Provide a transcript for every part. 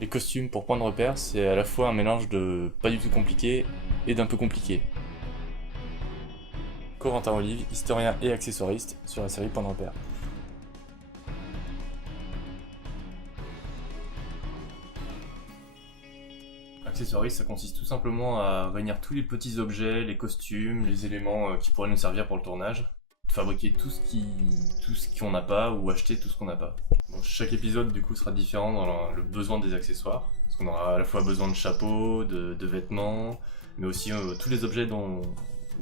Les costumes pour point de repère, c'est à la fois un mélange de pas du tout compliqué et d'un peu compliqué. Corentin Olive, historien et accessoiriste sur la série Point de repère. Accessoiriste, ça consiste tout simplement à réunir tous les petits objets, les costumes, les éléments qui pourraient nous servir pour le tournage, fabriquer tout ce qu'on n'a pas ou acheter tout ce qu'on n'a pas. Bon, chaque épisode du coup sera différent dans le besoin des accessoires, parce qu'on aura à la fois besoin de chapeaux, de vêtements, mais aussi tous les objets où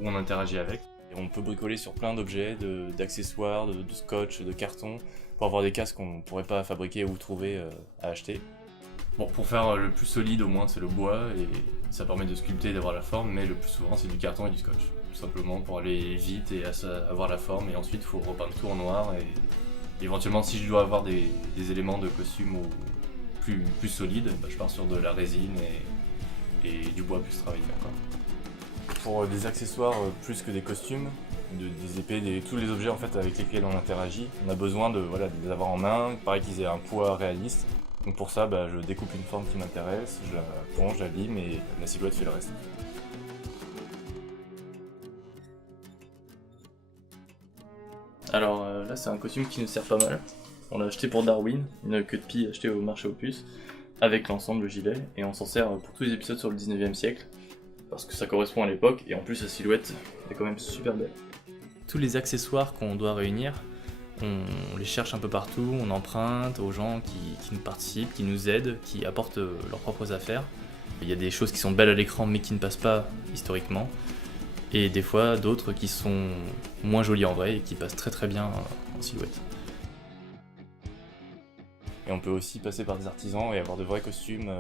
on interagit avec. Et on peut bricoler sur plein d'objets, d'accessoires, de scotch, de carton, pour avoir des casques qu'on ne pourrait pas fabriquer ou trouver à acheter. Bon, pour faire le plus solide, au moins, c'est le bois, et ça permet de sculpter et d'avoir la forme, mais le plus souvent, c'est du carton et du scotch. Tout simplement pour aller vite et avoir la forme, et ensuite, il faut repeindre tout en noir, et éventuellement, si je dois avoir des éléments de costume ou plus solides, bah, je pars sur de la résine et du bois plus travaillé encore. Pour des accessoires plus que des costumes, des épées, tous les objets en fait avec lesquels on interagit, on a besoin de les avoir en main, pareil qu'ils aient un poids réaliste. Donc pour ça, je découpe une forme qui m'intéresse, je la ponge, je la lime et la silhouette fait le reste. Alors là, c'est un costume qui nous sert pas mal. On l'a acheté pour Darwin, une queue de pie achetée au marché aux puces, avec l'ensemble, le gilet, et on s'en sert pour tous les épisodes sur le 19e siècle, parce que ça correspond à l'époque, et en plus la silhouette est quand même super belle. Tous les accessoires qu'on doit réunir, on les cherche un peu partout, on emprunte aux gens qui nous participent, qui nous aident, qui apportent leurs propres affaires. Il y a des choses qui sont belles à l'écran mais qui ne passent pas historiquement, et des fois d'autres qui sont moins jolies en vrai et qui passent très très bien en silhouette. Et on peut aussi passer par des artisans et avoir de vrais costumes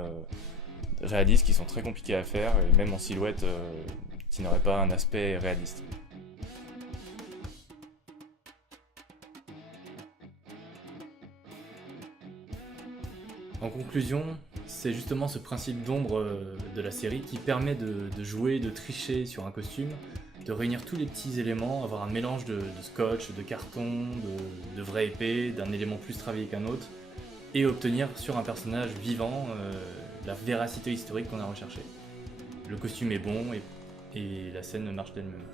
réalistes qui sont très compliqués à faire, et même en silhouette qui n'auraient pas un aspect réaliste. En conclusion, c'est justement ce principe d'ombre de la série qui permet de jouer, de tricher sur un costume, de réunir tous les petits éléments, avoir un mélange de scotch, de carton, de vraie épée, d'un élément plus travaillé qu'un autre, et obtenir sur un personnage vivant la véracité historique qu'on a recherchée. Le costume est bon et la scène marche d'elle-même.